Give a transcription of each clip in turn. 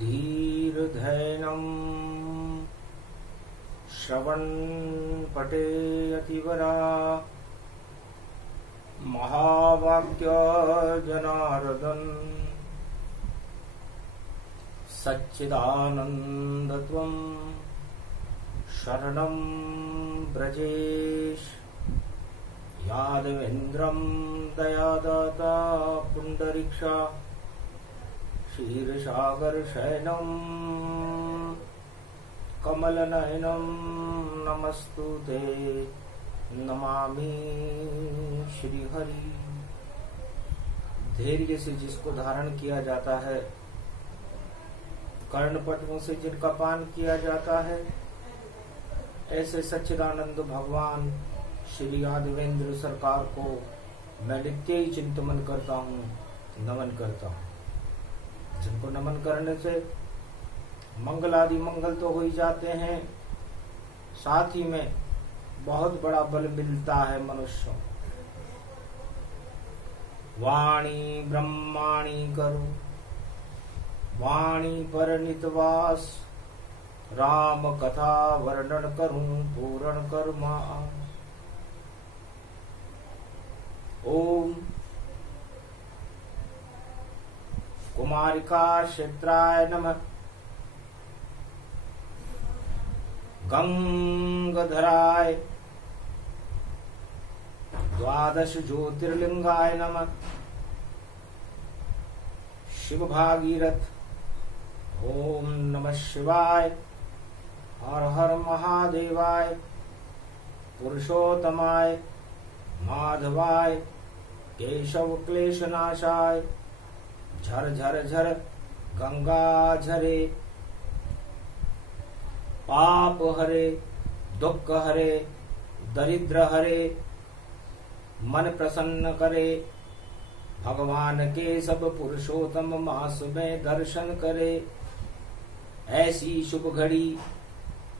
धीर्धैनं श्रवण पटे अतिवरा महावाक्य जनार्दन सच्चिदानन्दत्वं शरणं ब्रजेश यादवेन्द्रं दयादाता पुण्डरीक्षा क्षीरसागरशयनं कमलनयनं नमस्तुते नमामि श्रीहरि। धैर्य से जिसको धारण किया जाता है, कर्णपटुओं से जिनका पान किया जाता है, ऐसे सच्चिदानंद भगवान श्री यादवेंद्र सरकार को मैं नित्य ही चिंतन करता हूँ, नमन करता हूँ। जिनको नमन करने से मंगल आदि मंगल तो हो ही जाते हैं, साथ ही में बहुत बड़ा बल मिलता है मनुष्यों। वाणी ब्रह्माणी करो वाणी पर नितवास, राम कथा वर्णन करूं पूर्ण कर्मा। ओम कुमारिका क्षेत्राय नमः। गंगधराय द्वादश ज्योतिर्लिंगाय नमः। शिव भागीरथ ओम नमः शिवाय। हर हर महादेवाय पुरुषोत्तमाय माधवाय केशव क्लेशनाशाय। झर झर झर गंगा झरे, पाप हरे दुख हरे दरिद्र हरे, मन प्रसन्न करे। भगवान के सब पुरुषोत्तम मास में दर्शन करे। ऐसी शुभ घड़ी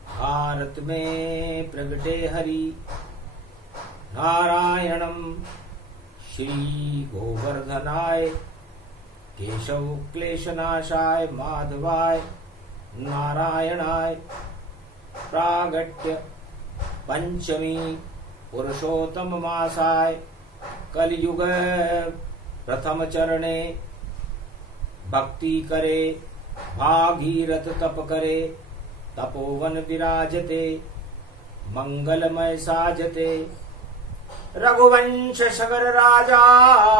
भारत में प्रगटे हरि। नारायणम श्री गोवर्धनाय केशव क्लेशनाशाय माधवाय नारायणाय। प्रागट्य पंचमी पुरुषोत्तम मासाय। कलयुग प्रथम चरणे भक्ति करे। भागीरथ तप करे, तपोवन विराजते मंगलमय साजते। रघुवंश सगर राजा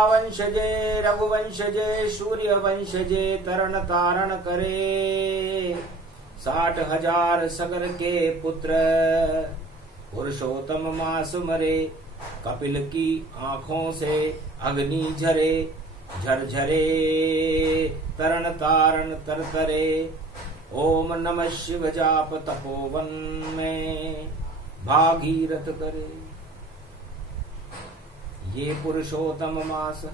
वंशजे, रघुवंशजे सूर्य वंशजे तरण तारण करे। 60,000 सगर के पुत्र पुरुषोत्तम मास मरे। कपिल की आंखों से अग्नि झरे, झरझरे तरण तारण तरतरे। ओम नमः शिव जाप तपोवन में भागीरथ करे। ये पुरुषोत्तम मास है,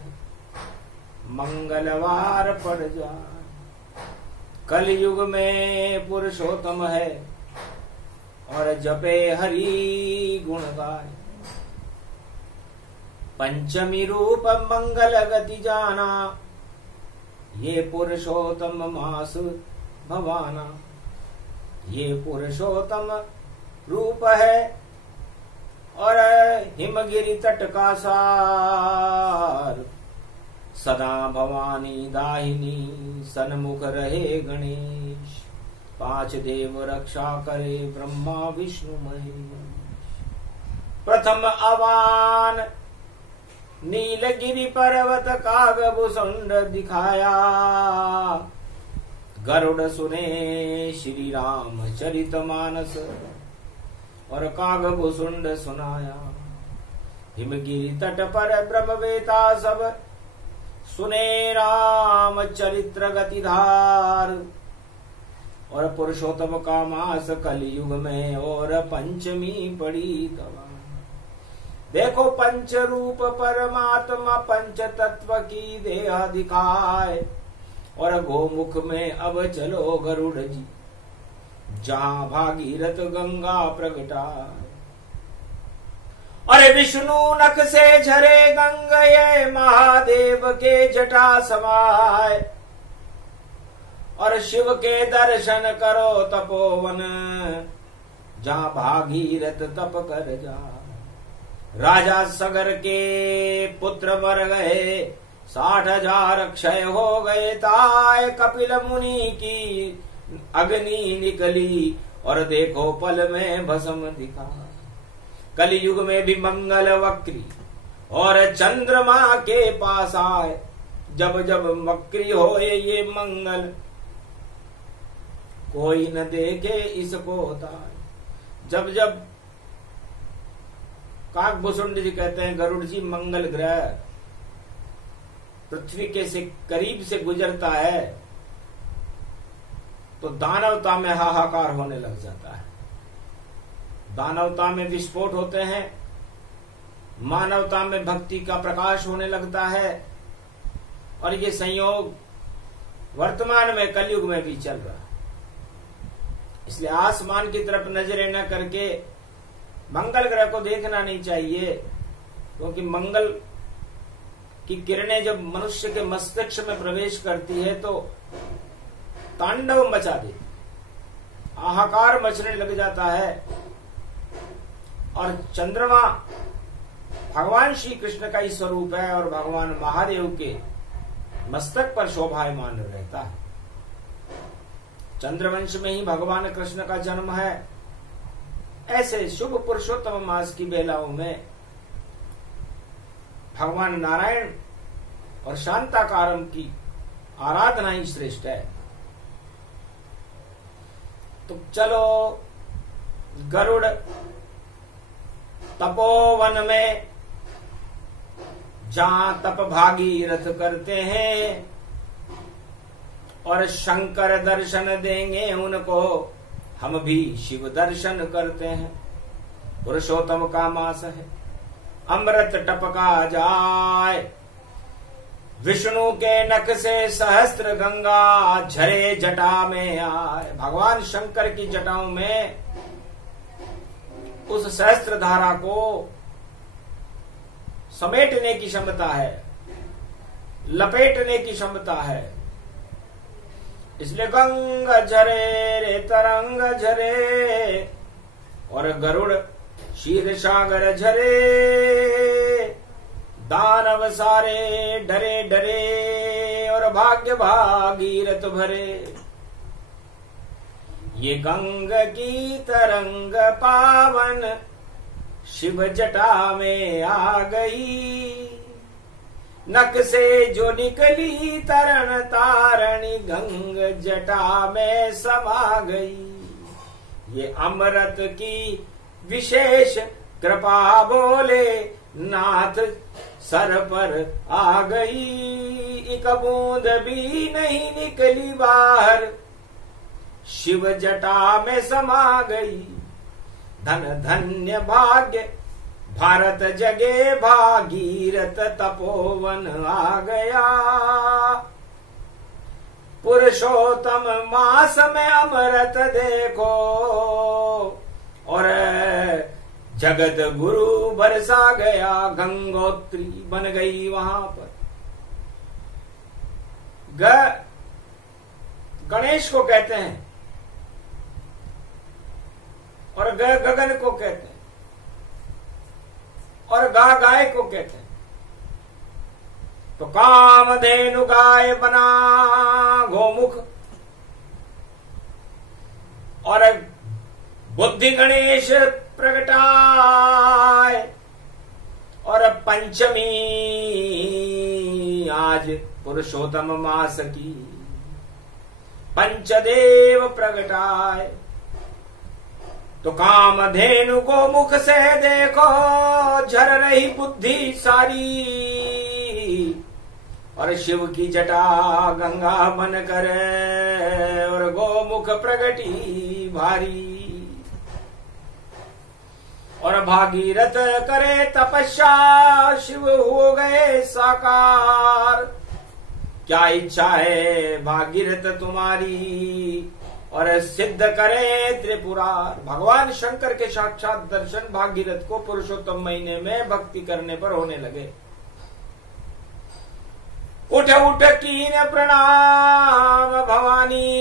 मंगलवार पड़ जाए। कलयुग में पुरुषोत्तम है और जपे हरि गुण गाय। पंचमी रूप मंगल गति जाना, ये पुरुषोत्तम मास भवाना। ये पुरुषोत्तम रूप है और हिमगिरि तट का सार। सदा भवानी दाहिनी सन्मुख रहे गणेश। 5 देव रक्षा करे ब्रह्मा विष्णु महेश। प्रथम आवान नीलगिरि पर्वत कागभुसुंड दिखाया। गरुड़ सुने श्री राम चरित मानस और कागभुसुंड सुनाया। हिमगिरि तट पर ब्रह्मवेता सब सुने राम चरित्र गतिधार। और पुरुषोत्तम का मास कलयुग में और पंचमी पड़ी दवा। देखो पंच रूप परमात्मा पंच तत्व की देह दिखाए। और गोमुख में अब चलो गरुड़ जी, जहाँ भागीरथ गंगा प्रगटाए। अरे विष्णु नख से झरे गंगा, ये महादेव के जटा समाए। और शिव के दर्शन करो तपोवन, जहां भागीरथ तप कर जा। राजा सगर के पुत्र मर गए, 60,000 क्षय हो गए ताय। कपिल मुनि की अग्नि निकली, और देखो पल में भस्म दिखा। कलयुग में भी मंगल वक्री और चंद्रमा के पास आए। जब जब वक्री होए ये मंगल, कोई न देखे इसको ताय। जब जब काकभूषुंड जी कहते हैं गरुड़ जी मंगल ग्रह पृथ्वी के से करीब से गुजरता है तो दानवता में हाहाकार होने लग जाता है। दानवता में विस्फोट होते हैं, मानवता में भक्ति का प्रकाश होने लगता है। और ये संयोग वर्तमान में कलयुग में भी चल रहा है। इसलिए आसमान की तरफ नजरें न करके मंगल ग्रह को देखना नहीं चाहिए, क्योंकि मंगल की किरणें जब मनुष्य के मस्तिष्क में प्रवेश करती है तो तांडव मचा देती, हाहाकार मचने लग जाता है। और चंद्रमा भगवान श्री कृष्ण का ही स्वरूप है और भगवान महादेव के मस्तक पर शोभायमान रहता है। चंद्रवंश में ही भगवान कृष्ण का जन्म है। ऐसे शुभ पुरुषोत्तम मास की बेलाओं में भगवान नारायण और शांताकारम की आराधना ही श्रेष्ठ है। तो चलो गरुड़ तपोवन में, जहां तप भागीरथ करते हैं, और शंकर दर्शन देंगे उनको, हम भी शिव दर्शन करते हैं। पुरुषोत्तम का मास है, अमृत टपका जाए। विष्णु के नख से सहस्त्र गंगा झरे जटा में आए। भगवान शंकर की जटाओं में उस सहस्त्र धारा को समेटने की क्षमता है, लपेटने की क्षमता है। इसलिए गंगा झरे रे तरंग झरे, और गरुड़ क्षीर सागर झरे। दानव सारे डरे डरे, और भाग्य भागीरथ भरे। ये गंग की तरंग पावन शिव जटा में आ गई। नक से जो निकली तरन तारणी, गंग जटा में समा गई। ये अमृत की विशेष कृपा बोले, नाथ सर पर आ गई। एक बूंद भी नहीं निकली बाहर, शिव जटा में समा गई। धन धन्य भाग्य भारत जगे, भागीरथ तपोवन आ गया। पुरुषोत्तम मास में अमृत देखो, और जगत गुरु बरसा गया। गंगोत्री बन गई वहां पर। गणेश को कहते हैं, और गगन को कहते हैं, और गाय को कहते हैं। तो कामधेनु गाय बना गोमुख, और बुद्धि गणेश प्रगटाए। और पंचमी आज पुरुषोत्तम मास की, पंचदेव प्रगटाए। तो कामधेनु को मुख से देखो, झर रही बुद्धि सारी। और शिव की जटा गंगा बनकर, और गोमुख प्रगटी भारी। और भागीरथ करे तपस्या, शिव हो गए साकार। क्या इच्छा है भागीरथ तुम्हारी, और सिद्ध करे त्रिपुरार। भगवान शंकर के साक्षात दर्शन भागीरथ को पुरुषोत्तम महीने में भक्ति करने पर होने लगे। उठ उठ कीन प्रणाम भवानी,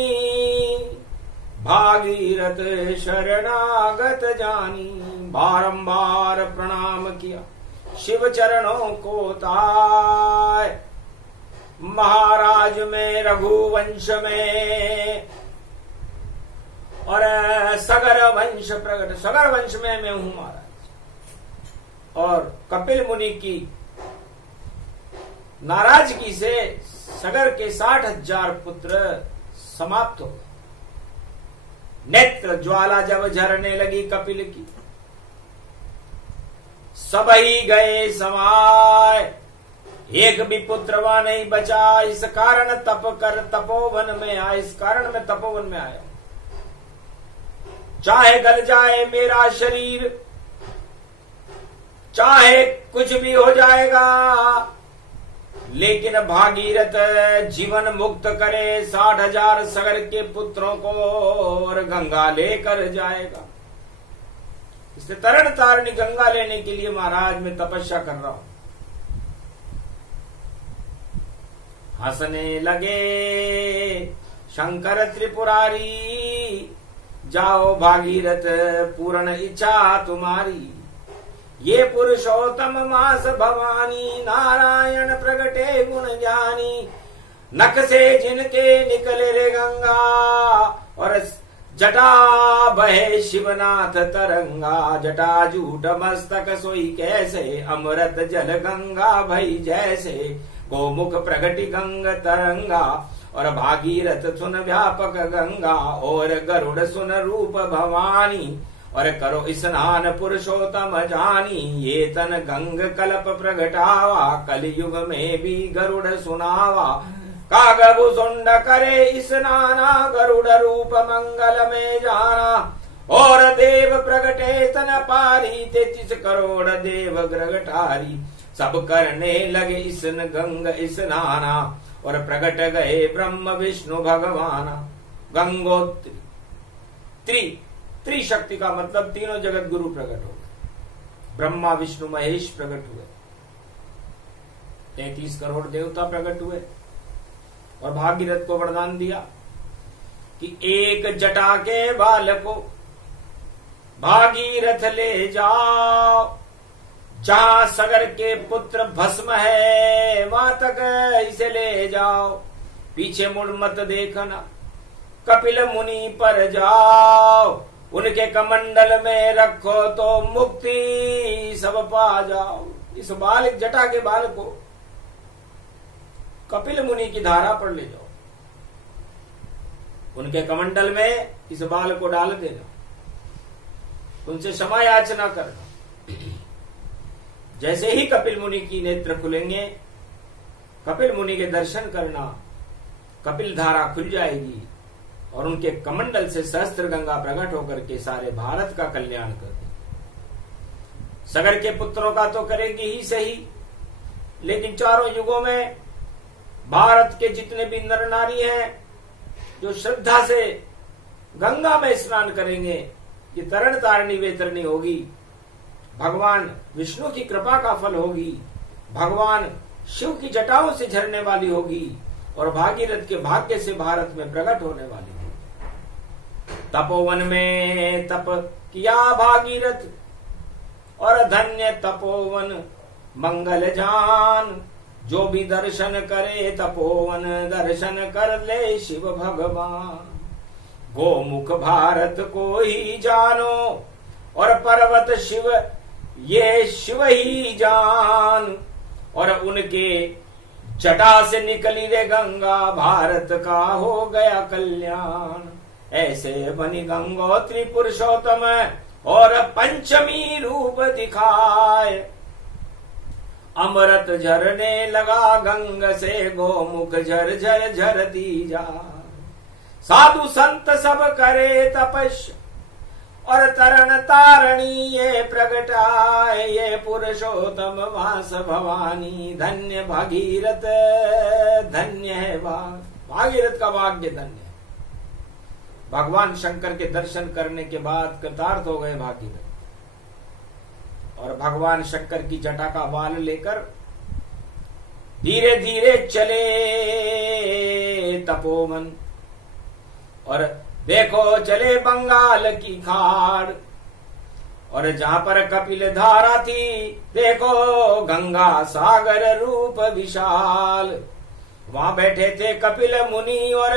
भागीरथ शरणागत जानी, बारंबार प्रणाम किया शिव चरणों को ताय। महाराज में रघुवंश में और सगर वंश प्रकट, सगर वंश में मैं हूं महाराज। और कपिल मुनि की नाराजगी से सगर के 60,000 पुत्र समाप्त हो गए। नेत्र ज्वाला जब झरने लगी कपिल की, सब ही गए समाय, एक भी पुत्र वहां नहीं बचा। इस कारण तप कर तपोवन में आया, इस कारण मैं तपोवन में आया। चाहे गल जाए मेरा शरीर, चाहे कुछ भी हो जाएगा, लेकिन भागीरथ जीवन मुक्त करे 60,000 सगर के पुत्रों को और गंगा लेकर जाएगा। इसलिए तरण तारणी गंगा लेने के लिए महाराज मैं तपस्या कर रहा हूं। हंसने लगे शंकर त्रिपुरारी, जाओ भागीरथ पूर्ण इच्छा तुम्हारी। ये पुरुषोत्तम मास भवानी, नारायण प्रगटे गुण ज्ञानी। नख से जिनके निकले रे गंगा, और जटा बहे शिवनाथ तरंगा। जटा जूट मस्तक सोई कैसे, अमृत जल गंगा भई जैसे। गोमुख प्रगति गंग तरंगा, और भागीरथ सुन व्यापक गंगा। और गरुड़ सुन रूप भवानी, और करो स्नान पुरुषोत्तम जानी। ये तन गंग कल्प प्रगटावा, कलयुग में भी गरुड़ सुनावा। कागबु सुंड करे स्नाना, गरुड़ रूप मंगल में जाना। और देव प्रगटे तन पारी, 33 करोड़ देव ग्रगटारी। सब करने लगे स्न गंग स्नाना, और प्रगट गए ब्रह्म विष्णु भगवाना। गंगोत्री त्रिशक्ति का मतलब तीनों जगत गुरु प्रकट हो गए। ब्रह्मा विष्णु महेश प्रकट हुए, 33 करोड़ देवता प्रकट हुए। और भागीरथ को वरदान दिया कि एक जटा के बाल को भागीरथ ले जाओ। जहां सगर के पुत्र भस्म है, वहां तक इसे ले जाओ। पीछे मुड़ मत देखना, कपिल मुनि पर जाओ। उनके कमंडल में रखो तो मुक्ति सब पा जाओ। इस बाल, जटा के बाल को कपिल मुनि की धारा पर ले जाओ। उनके कमंडल में इस बाल को डाल देना, उनसे क्षमा याचना करना। जैसे ही कपिल मुनि की नेत्र खुलेंगे, कपिल मुनि के दर्शन करना, कपिल धारा खुल जाएगी और उनके कमंडल से सहस्त्र गंगा प्रकट होकर के सारे भारत का कल्याण कर देगी। सगर के पुत्रों का तो करेगी ही सही, लेकिन चारों युगों में भारत के जितने भी नर नारी हैं जो श्रद्धा से गंगा में स्नान करेंगे, ये तरण तारणी वैतरणी होगी। भगवान विष्णु की कृपा का फल होगी, भगवान शिव की जटाओं से झरने वाली होगी और भागीरथ के भाग्य से भारत में प्रकट होने वाली होगी। तपोवन में तप किया भागीरथ और धन्य तपोवन मंगल जान। जो भी दर्शन करे तपोवन, दर्शन कर ले शिव भगवान। गोमुख भारत को ही जानो और पर्वत शिव ये शिव ही जान। और उनके जटा से निकली रे गंगा, भारत का हो गया कल्याण। ऐसे बनी गंगोत्री पुरुषोत्तम और पंचमी रूप दिखाए। अमृत झरने लगा गंग से, गोमुख झर झर झरती जा। साधु संत सब करे तपस्या और तरण तारणी ये प्रगटाए। ये पुरुषोत्तम वास भवानी, धन्य भागीरथ धन्य है भागीरथ का भाग्य धन्य है। भगवान शंकर के दर्शन करने के बाद कृतार्थ हो गए भागीरथ और भगवान शंकर की जटा का बाल लेकर धीरे धीरे चले तपोवन। और देखो चले बंगाल की खाड़, और जहां पर कपिल धारा थी देखो गंगा सागर रूप विशाल। वहां बैठे थे कपिल मुनि और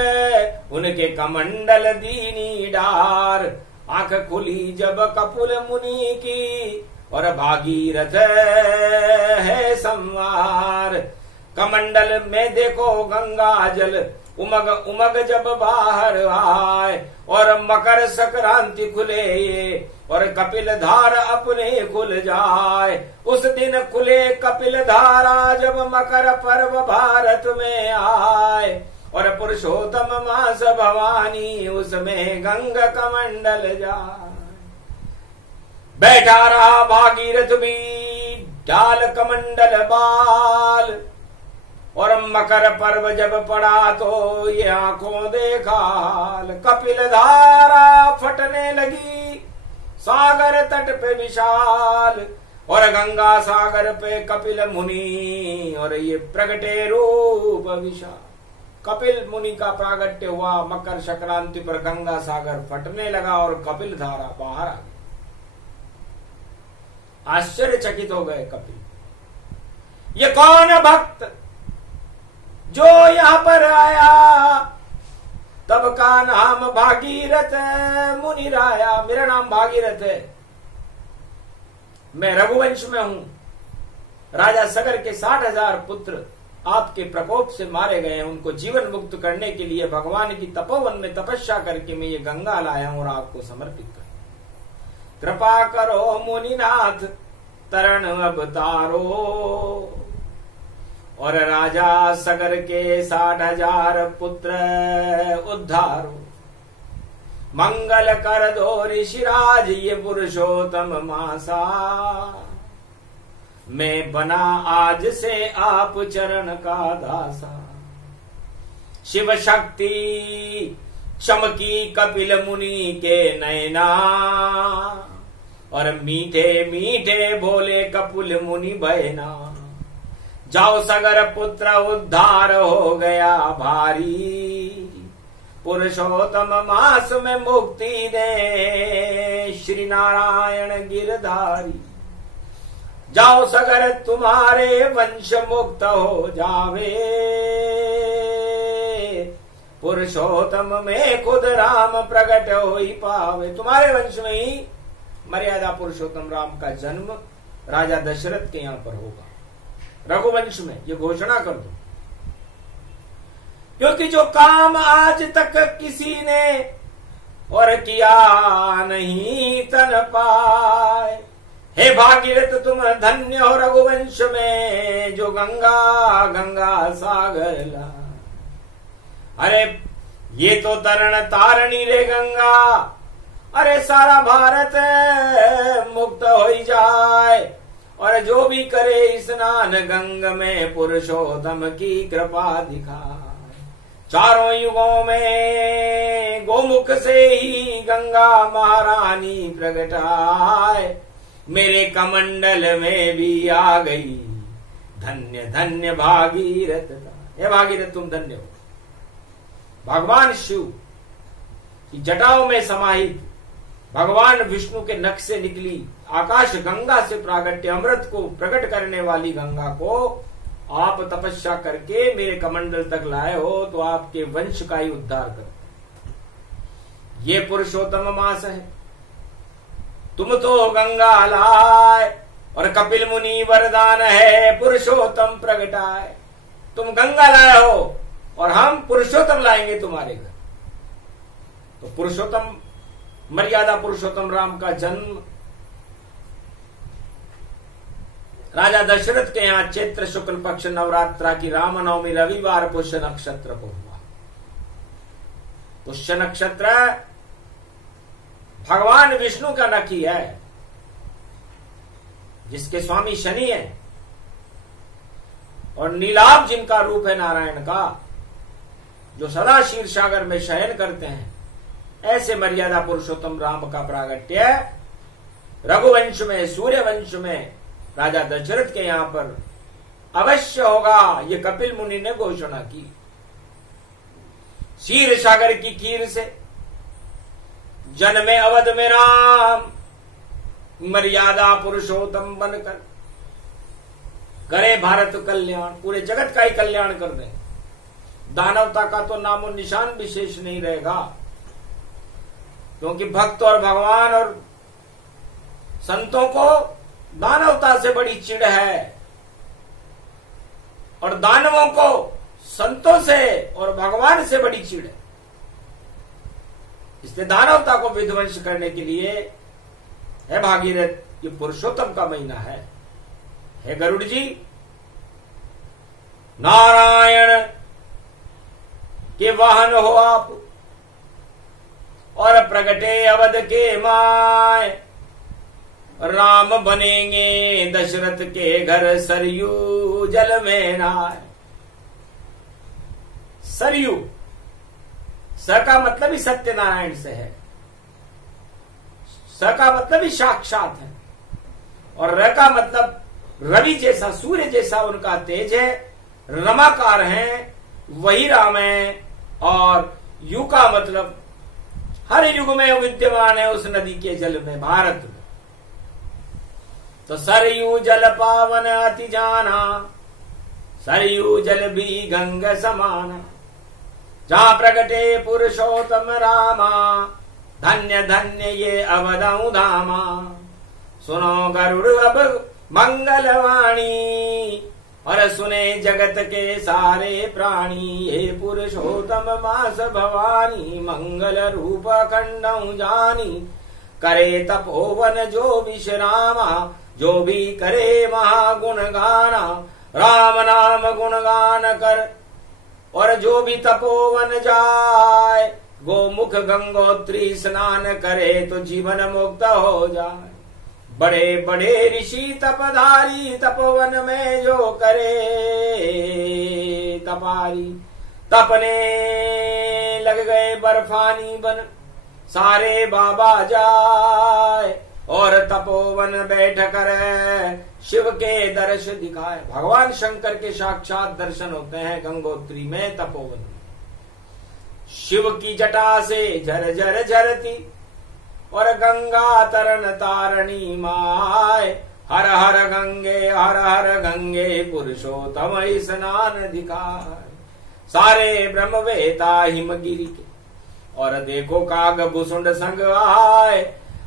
उनके कमंडल दीनी डार। आंख खुली जब कपिल मुनि की और भागीरथ है संवार। कमंडल में देखो गंगा जल उमग उमग जब बाहर आए, और मकर संक्रांति खुले और कपिल धार अपने खुल जाए। उस दिन खुले कपिल धारा जब मकर पर्व भारत में आए, और पुरुषोत्तम मास भवानी उसमें गंगा कमंडल जाए। बैठा रहा भागीरथ भी डाल कमंडल बाल, और मकर पर्व जब पड़ा तो ये आंखों देखा हाल। कपिल धारा फटने लगी सागर तट पे विशाल, और गंगा सागर पे कपिल मुनि और ये प्रगटे रूप विशाल। कपिल मुनि का प्रागट्य हुआ मकर संक्रांति पर, गंगा सागर फटने लगा और कपिल धारा बाहर आ गई। आश्चर्यचकित हो गए कपिल, ये कौन है भक्त जो यहां पर आया। तब का नाम भागीरथ मुनि राया। मेरा नाम भागीरथ है, मैं रघुवंश में हूं। राजा सगर के 60,000 पुत्र आपके प्रकोप से मारे गए हैं। उनको जीवन मुक्त करने के लिए भगवान की तपोवन में तपस्या करके मैं ये गंगा लाया हूं और आपको समर्पित कर। कृपा करो मुनिनाथ तरण अवतारो, और राजा सगर के 60,000 पुत्र उद्धारो। मंगल कर दो ऋषिराज ये पुरुषोत्तम मासा, मैं बना आज से आप चरण का दासा। शिव शक्ति चमकी कपिल मुनि के नैना, और मीठे मीठे बोले कपिल मुनि बहना। जाओ सगर पुत्र उद्धार हो गया भारी, पुरुषोत्तम मास में मुक्ति दे श्री नारायण गिरधारी। जाओ सगर तुम्हारे वंश मुक्त हो जावे, पुरुषोत्तम में खुद राम प्रकट हो ही पावे। तुम्हारे वंश में ही मर्यादा पुरुषोत्तम राम का जन्म राजा दशरथ के यहां पर होगा, रघुवंश में। ये घोषणा कर दो, क्योंकि जो काम आज तक किसी ने और किया नहीं तन पाए। हे भागीरथ तुम धन्य हो रघुवंश में जो गंगा गंगा सागर ला। अरे ये तो तरण तारणी रे गंगा, अरे सारा भारत मुक्त हो ही जाए। और जो भी करे स्नान गंग में पुरुषोत्तम की कृपा दिखाए। चारों युगों में गोमुख से ही गंगा महारानी प्रगटाए। मेरे कमंडल में भी आ गई धन्य धन्य भागीरथ। हे भागीरथ तुम धन्य हो। भगवान शिव की जटाओं में समाहित भगवान विष्णु के नख से निकली आकाश गंगा से प्रागट्य अमृत को प्रकट करने वाली गंगा को आप तपस्या करके मेरे कमंडल तक लाए हो, तो आपके वंश का ही उद्धार कर। ये पुरुषोत्तम मास है। तुम तो गंगा लाए और कपिल मुनि वरदान है पुरुषोत्तम प्रगटाए। तुम गंगा लाए हो और हम पुरुषोत्तम लाएंगे तुम्हारे घर। तो पुरुषोत्तम मर्यादा पुरुषोत्तम राम का जन्म राजा दशरथ के यहां चैत्र शुक्ल पक्ष नवरात्रा की रामनवमी रविवार पुष्य नक्षत्र को हुआ। पुष्य नक्षत्र भगवान विष्णु का नखी है, जिसके स्वामी शनि है, और नीलाभ जिनका रूप है नारायण का, जो सदा क्षीर सागर में शयन करते हैं। ऐसे मर्यादा पुरुषोत्तम राम का प्रागट्य रघुवंश में सूर्यवंश में राजा दशरथ के यहां पर अवश्य होगा। ये कपिल मुनि ने घोषणा की। क्षीर सागर की खीर से जन्मे अवध में राम, मर्यादा पुरुषोत्तम बनकर करे भारत कल्याण, पूरे जगत का ही कल्याण कर दे। दानवता का तो नामो निशान विशेष नहीं रहेगा, क्योंकि भक्त और भगवान और संतों को दानवता से बड़ी चिढ़ है, और दानवों को संतों से और भगवान से बड़ी चिढ़ है। इसलिए दानवता को विध्वंस करने के लिए है भागीरथ, ये पुरुषोत्तम का महीना है। हे गरुड़ जी, नारायण के वाहन हो आप, और प्रगटे अवध के माय, राम बनेंगे दशरथ के घर, सरयू जल में नहाए। सरयू, स का मतलब ही सत्यनारायण से है, स का मतलब ही साक्षात है, और र का मतलब रवि जैसा, सूर्य जैसा उनका तेज है, रमाकार है, वही राम है। और यू का मतलब हर युग में विद्यमान है उस नदी के जल में, भारत में। तो सरयू जल पावन अति जाना, सरयू जल भी गंग समाना, जहां प्रगटे पुरुषोत्तम रामा, धन्य धन्य ये अवधऊ धामा। सुनो गरुड़ अब मंगलवाणी, और सुने जगत के सारे प्राणी। हे पुरुषोत्तम मास भवानी, मंगल रूप खंडऊ जानी। करे तपोवन जो विश्रामा, जो भी करे महागुण गाना। राम नाम गुणगान कर, और जो भी तपोवन जाए। गोमुख गंगोत्री स्नान करे, तो जीवन मुक्त हो जाए। बड़े बड़े ऋषि तपधारी, तपोवन में जो करे तपारी। तपने लग गए बर्फानी बन, सारे बाबा जाए। और तपोवन बैठ कर शिव के दर्श दिखाए। भगवान शंकर के साक्षात दर्शन होते हैं गंगोत्री में, तपोवन में। शिव की जटा से झर झर झरती, और गंगा तरन तारणी माय। हर हर गंगे पुरुषोत्तम स्नान दिखाए। सारे ब्रह्मवेता हिमगिरी के, और देखो काग भुसुंड संग आए।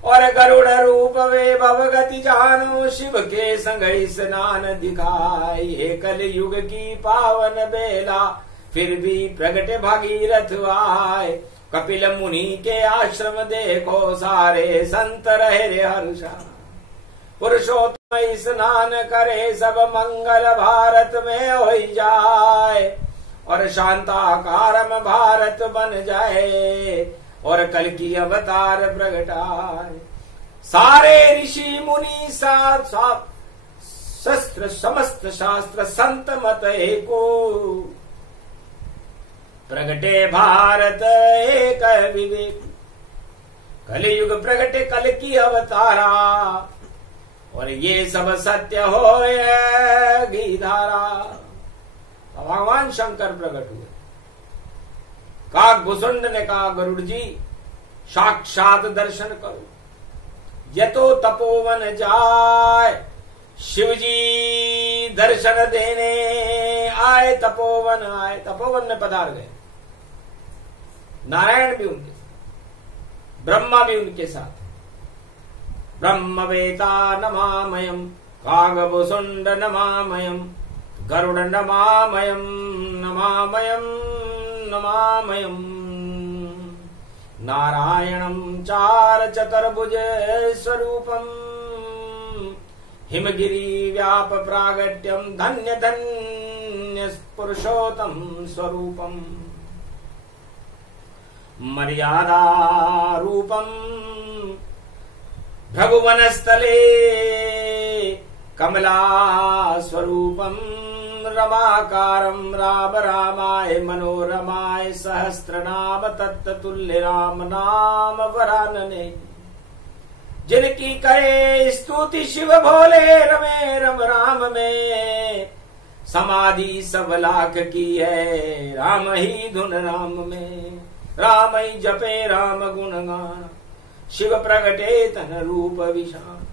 और गरुड़ रूप वे भवगति जानो, शिव के संग स्नान दिखाए। हे कल युग की पावन बेला, फिर भी प्रगट भागीरथ आए। कपिल मुनि के आश्रम देखो, सारे संत रहे रे हर्षा। पुरुषोत्तम स्नान करे, सब मंगल भारत में हो जाए। और शांताकारम भारत बन जाए, और कल की अवतार प्रगटाए। सारे ऋषि मुनि शस्त्र समस्त शास्त्र संत मत एको, प्रगटे भारत एक विवेक। कलयुग प्रगटे कल की अवतारा, और ये सब सत्य होएगी धारा। भगवान शंकर प्रकट हुए। काग भुसुंड ने कहा, गरुड़ जी साक्षात दर्शन करो। यतो तपोवन जाए, शिव जी दर्शन देने आए। तपोवन आए, तपोवन में पधार गए। नारायण भी उनके साथ, ब्रह्मा भी उनके साथ। ब्रह्मवेता नमामयम, कागभुसुंड नमामयम, गरुड़ नमामयम नमामयम नमामयम। नारायणं चार चतुर्भुज स्वरूपम, हिमगिरी व्याप प्रागट्यम, धन्य धन्य पुरुषोत्तम स्वरूपम। मर्यादा रूपम भृगुवनस्थले, कमला स्वरूपम। रमाकारं राम रामाय मनोरमाय, सहस्रनाम तत्तुल्य राम नाम वरानने। जिनकी करे स्तुति शिव भोले, रमे रम राम में। समाधि सब लाख की है, राम ही धुन राम में। राम ही जपे राम गुणगान, शिव प्रगटे तन रूप विशाल,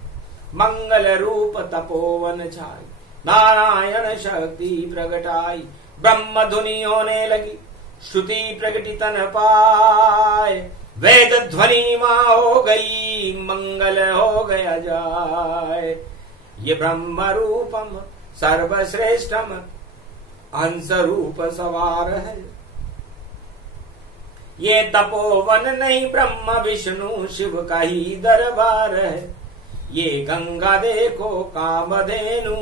मंगल रूप तपोवन छाई, नारायण शक्ति प्रगटाई, ब्रह्म धुनि होने लगी, श्रुति प्रगटी तन पाए, वेद ध्वनि मां हो गई, मंगल हो गया जाय। ये ब्रह्म रूपम सर्वश्रेष्ठम हंस रूप सवार है, ये तपोवन नहीं ब्रह्म विष्णु शिव का ही दरबार है। ये गंगा देखो कामधेनु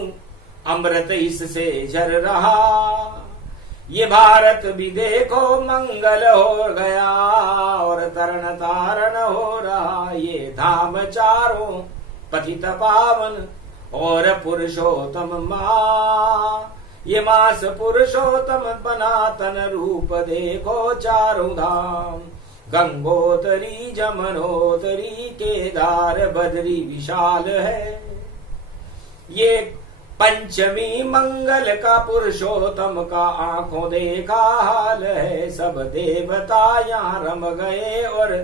अमृत इससे झर रहा, ये भारत भी देखो मंगल हो गया और तरण तारण हो रहा। ये धाम चारों पतित पावन और पुरुषोत्तम माँ, ये मास पुरुषोत्तम बना तन रूप देखो चारों धाम, गंगोतरी जमनोतरी केदार बद्री विशाल है। ये पंचमी मंगल का पुरुषोत्तम का आंखों देखा हाल है, सब देवता यहाँ रम गए और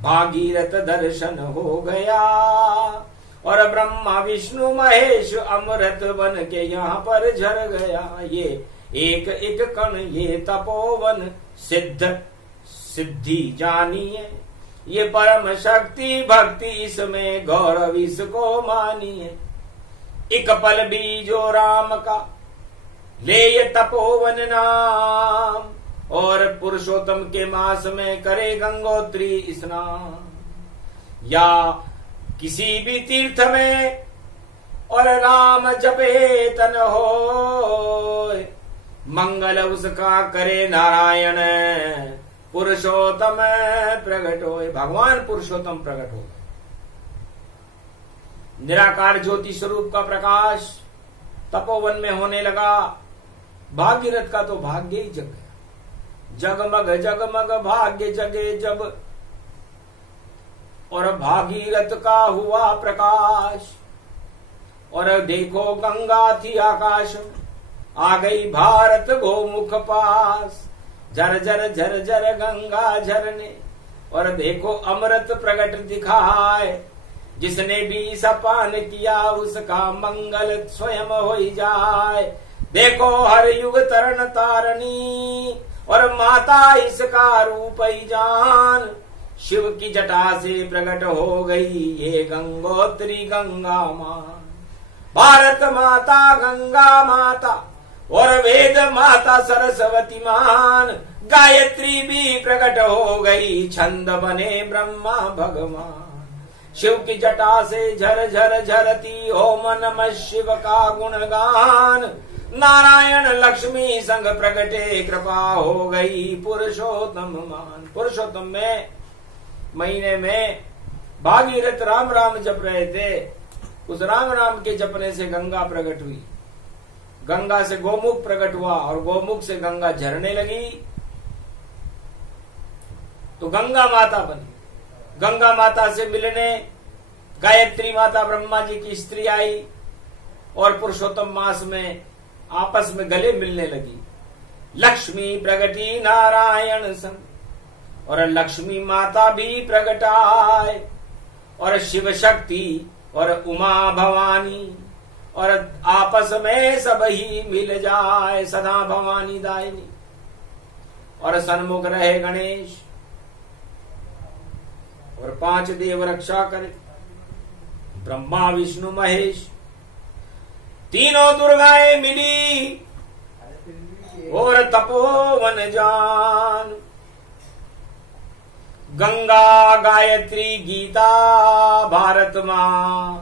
भागीरथ दर्शन हो गया, और ब्रह्मा विष्णु महेश अमृत बन के यहाँ पर झर गया। ये एक एक कण ये तपोवन सिद्ध सिद्धि जानिए, ये परम शक्ति भक्ति इसमें गौरव इसको मानिए। एक पल बीजो राम का ले ये तपोवन नाम, और पुरुषोत्तम के मास में करे गंगोत्री स्नान, या किसी भी तीर्थ में और राम जपे तन हो, मंगल उसका करे नारायण पुरुषोत्तम प्रकट हो। भगवान पुरुषोत्तम प्रकट हो, निराकार ज्योति स्वरूप का प्रकाश तपोवन में होने लगा। भागीरथ का तो भाग्य ही जग गया, जगमग जगमग भाग्य जगे जब, और भागीरथ का हुआ प्रकाश। और देखो गंगा थी आकाश में, आ गई भारत गोमुख पास, झर झर झर झर गंगा झरने, और देखो अमृत प्रगट दिखाए, जिसने भी सपान किया उसका मंगल स्वयं हो जाए। देखो हर युग तरण तारणी, और माता इसका रूप ही जान, शिव की जटा से प्रकट हो गई ये गंगोत्री गंगा मां। भारत माता गंगा माता और वेद माता सरस्वती मान, गायत्री भी प्रकट हो गई छंद बने ब्रह्मा भगवान। शिव की जटा से झर झर झरती ओम नमः शिव का गुणगान, नारायण लक्ष्मी संग प्रगटे कृपा हो गई पुरुषोत्तम मान। पुरुषोत्तम में महीने में भागीरथ राम राम जप रहे थे, उस राम राम के जपने से गंगा प्रकट हुई, गंगा से गोमुख प्रकट हुआ, और गोमुख से गंगा झरने लगी तो गंगा माता बनी। गंगा माता से मिलने गायत्री माता ब्रह्मा जी की स्त्री आई, और पुरुषोत्तम मास में आपस में गले मिलने लगी। लक्ष्मी प्रगटी नारायण संग, और लक्ष्मी माता भी प्रगटाए, और शिव शक्ति और उमा भवानी, और आपस में सब ही मिल जाए सदा भवानी दायिनी। और सन्मुख रहे गणेश, और 5 देव रक्षा करे, ब्रह्मा विष्णु महेश। तीनों दुर्गाएं मिली और तपोवन जान, गंगा गायत्री गीता भारत मां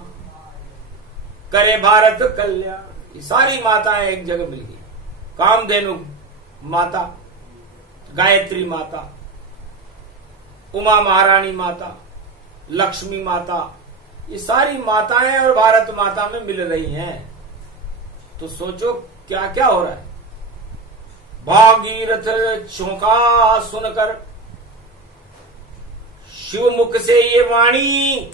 करे भारत कल्याण। ये सारी माताएं एक जगह मिल गई, कामधेनु माता, गायत्री माता, उमा महारानी माता, लक्ष्मी माता, ये सारी माताएं और भारत माता में मिल रही हैं। तो सोचो क्या क्या हो रहा है। भागीरथ चौंका सुनकर शिव मुख से ये वाणी,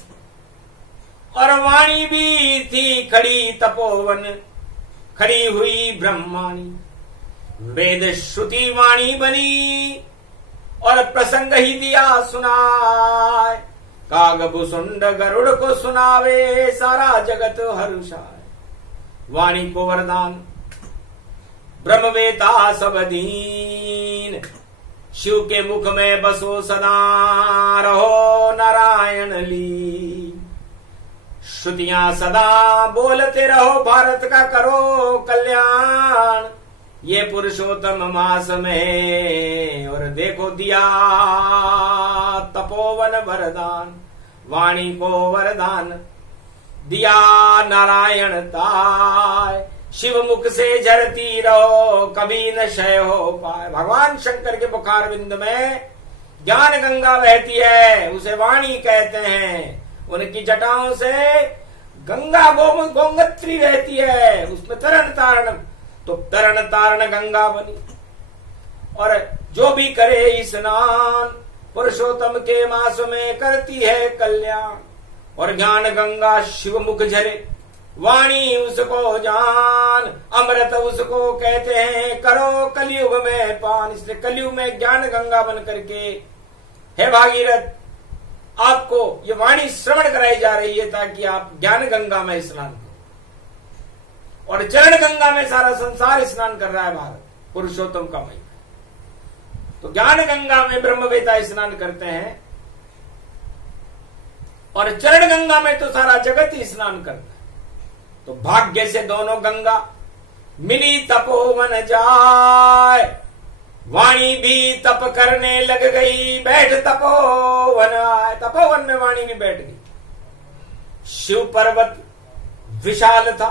और वाणी भी थी खड़ी तपोवन, खड़ी हुई ब्रह्माणी। वेद श्रुति वाणी बनी और प्रसंग ही दिया सुनाए, कागभुसुंड गरुड़ को सुनावे, सारा जगत हर्षाए। वाणी को वरदान ब्रह्मवेता सब दीन, शिव के मुख में बसो सदा, रहो नारायण लीन। श्रुतियां सदा बोलते रहो, भारत का करो कल्याण। ये पुरुषोत्तम मास में और देखो दिया तपोवन वरदान। वाणी को वरदान दिया नारायण ताय, शिव मुख से झरती रहो, कभी न क्षय हो पाए। भगवान शंकर के मुखार बिंद में ज्ञान गंगा बहती है, उसे वाणी कहते हैं। उनकी जटाओं से गंगा गोंगत्री बहती है, उसमें तरण तारण, तो तरण तारण गंगा बनी। और जो भी करे स्नान पुरुषोत्तम के मास में करती है कल्याण। और ज्ञान गंगा शिव मुख झरे, वाणी उसको जान, अमृत उसको कहते हैं, करो कलयुग में पान। इसलिए कलयुग में ज्ञान गंगा बन करके हे भागीरथ आपको ये वाणी श्रवण कराई जा रही है, ताकि आप ज्ञान गंगा में स्नान करो। और चरण गंगा में सारा संसार स्नान कर रहा है भारत, पुरुषोत्तम का महिमा। तो ज्ञान गंगा में ब्रह्मवेता स्नान करते हैं, और चरण गंगा में तो सारा जगत ही स्नान करता है। तो भाग्य से दोनों गंगा मिली तपोवन जाए, वाणी भी तप करने लग गई, बैठ तपोवन आए। तपोवन में वाणी भी बैठ गई। शिव पर्वत विशाल था,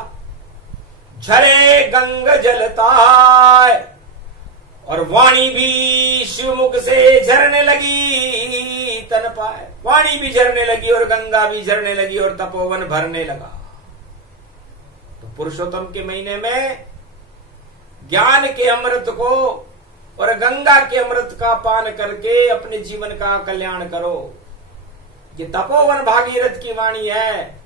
झरे गंग जलताय, और वाणी भी शिवमुख से झरने लगी तन पाए। वाणी भी झरने लगी और गंगा भी झरने लगी और तपोवन भरने लगा। तो पुरुषोत्तम के महीने में ज्ञान के अमृत को और गंगा के अमृत का पान करके अपने जीवन का कल्याण करो। ये तपोवन भागीरथ की वाणी है,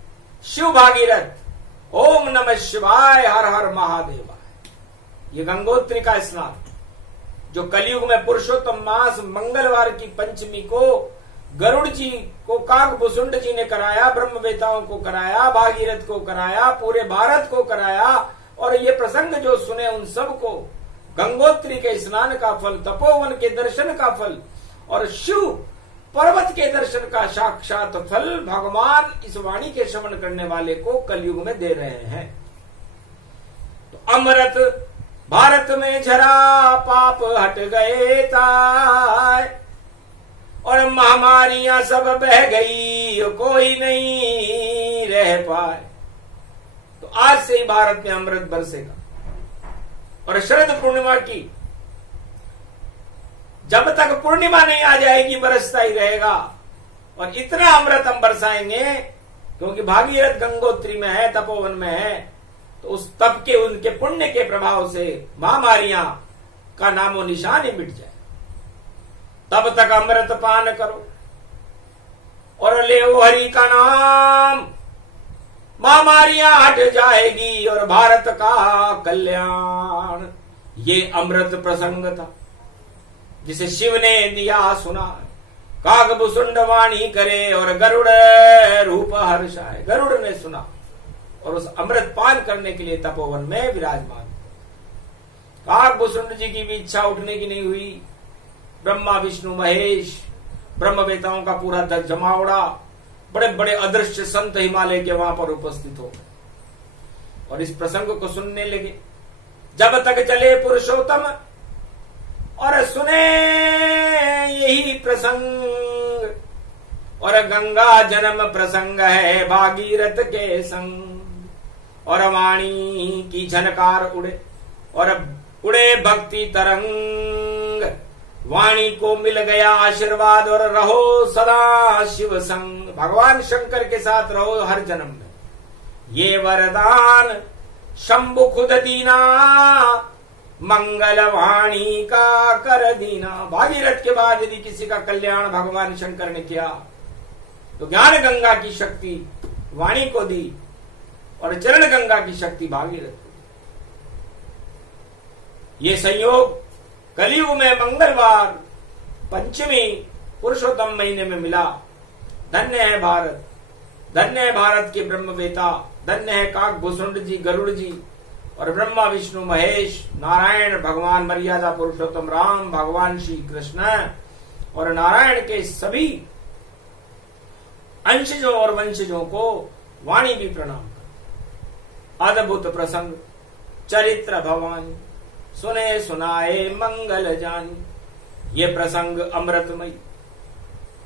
शिव भागीरथ। ओम नमः शिवाय, हर हर महादेवाय। ये गंगोत्री का स्नान जो कलयुग में पुरुषोत्तम मास मंगलवार की पंचमी को गरुड़ जी को काकभुसुंड जी ने कराया, ब्रह्मवेताओं को कराया, भागीरथ को कराया, पूरे भारत को कराया। और ये प्रसंग जो सुने उन सबको गंगोत्री के स्नान का फल, तपोवन के दर्शन का फल और शिव पर्वत के दर्शन का साक्षात फल भगवान इस वाणी के श्रवण करने वाले को कलयुग में दे रहे हैं। तो अमृत भारत में झरा, पाप हट गए ताय, और महामारियां सब बह गई, कोई नहीं रह पाए। तो आज से ही भारत में अमृत बरसेगा। और शरद पूर्णिमा की जब तक पूर्णिमा नहीं आ जाएगी बरसता ही रहेगा। और इतना अमृत हम बरसाएंगे क्योंकि भागीरथ गंगोत्री में है, तपोवन में है। तो उस तप के उनके पुण्य के प्रभाव से महामारियां का नामो निशान ही मिट जाए। तब तक अमृत पान करो और ले हरि का नाम, महामारियां हट जाएगी और भारत का कल्याण। ये अमृत प्रसंग था जिसे शिव ने दिया सुना। काकभुसुंड वाणी करे और गरुड़ रूप हर्षाए। गरुड़ ने सुना और उस अमृत पान करने के लिए तपोवन में विराजमान। काकभुसुंड जी की भी इच्छा उठने की नहीं हुई। ब्रह्मा विष्णु महेश ब्रह्मवेताओं का पूरा जमावड़ा, बड़े बड़े अदृश्य संत हिमालय के वहां पर उपस्थित हो और इस प्रसंग को सुनने लगे। जब तक चले पुरुषोत्तम और सुने यही प्रसंग, और गंगा जन्म प्रसंग है भागीरथ के संग। और वाणी की झनकार उड़े और उड़े भक्ति तरंग, वाणी को मिल गया आशीर्वाद और रहो सदा शिव संग। भगवान शंकर के साथ रहो हर जन्म में। ये वरदान शंभु खुद दीना, मंगल वाणी का कर दीना। भागीरथ के बाद यदि किसी का कल्याण भगवान शंकर ने किया तो ज्ञान गंगा की शक्ति वाणी को दी और चरण गंगा की शक्ति भागीरथ को दी। ये संयोग कलयुग में मंगलवार पंचमी पुरुषोत्तम महीने में मिला। धन्य है भारत, धन्य है भारत के ब्रह्मवेता, धन्य है काकभूषुंड जी, गरुड़ जी और ब्रह्मा विष्णु महेश, नारायण, भगवान मर्यादा पुरुषोत्तम राम, भगवान श्री कृष्ण और नारायण के सभी अंशजों और वंशजों को वाणी भी प्रणाम कर। अद्भुत प्रसंग चरित्र भवानी, सुने सुनाए मंगल जानी। ये प्रसंग अमृतमय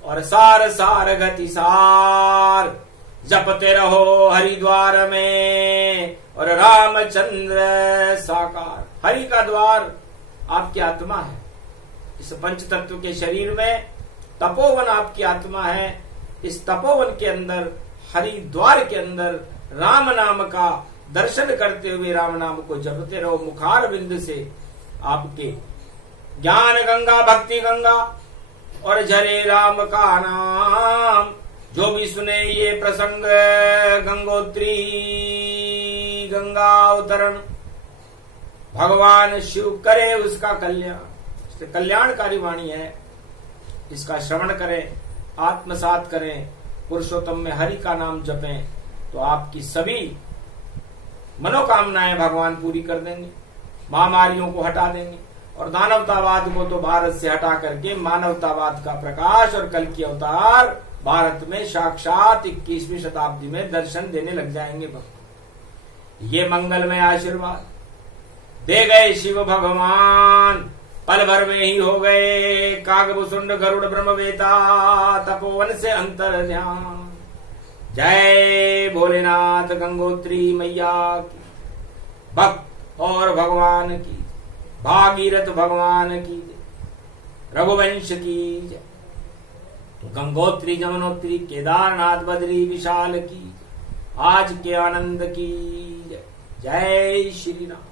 और सार सार गति सार, जपते रहो हरिद्वार में और रामचंद्र साकार। हरि का द्वार आपकी आत्मा है। इस पंच तत्व के शरीर में तपोवन आपकी आत्मा है। इस तपोवन के अंदर, हरिद्वार के अंदर राम नाम का दर्शन करते हुए राम नाम को जपते रहो। मुखार बिंद से आपके ज्ञान गंगा, भक्ति गंगा और झरे राम का नाम। जो भी सुने ये प्रसंग गंगोत्री गंगा अवतरण, भगवान शिव करे उसका कल्याण। कल्याणकारी वाणी है, इसका श्रवण करें, आत्मसात करें, पुरुषोत्तम में हरि का नाम जपें तो आपकी सभी मनोकामनाएं भगवान पूरी कर देंगे, महामारियों को हटा देंगे और दानवतावाद को तो भारत से हटा करके मानवतावाद का प्रकाश और कल की अवतार भारत में साक्षात 21वीं शताब्दी में दर्शन देने लग जाएंगे भक्त। ये मंगलमय आशीर्वाद दे गए शिव भगवान, पल भर में ही हो गए काकभूषुंड गरुड़ ब्रह्मवेता, तपोवन से अंतर ध्यान। जय भोलेनाथ गंगोत्री मैया की, भक्त और भगवान की, भागीरथ भगवान की, रघुवंश की जय। गंगोत्री जमुनोत्री केदारनाथ बद्री विशाल की, आज के आनंद की जय। जय श्री राम।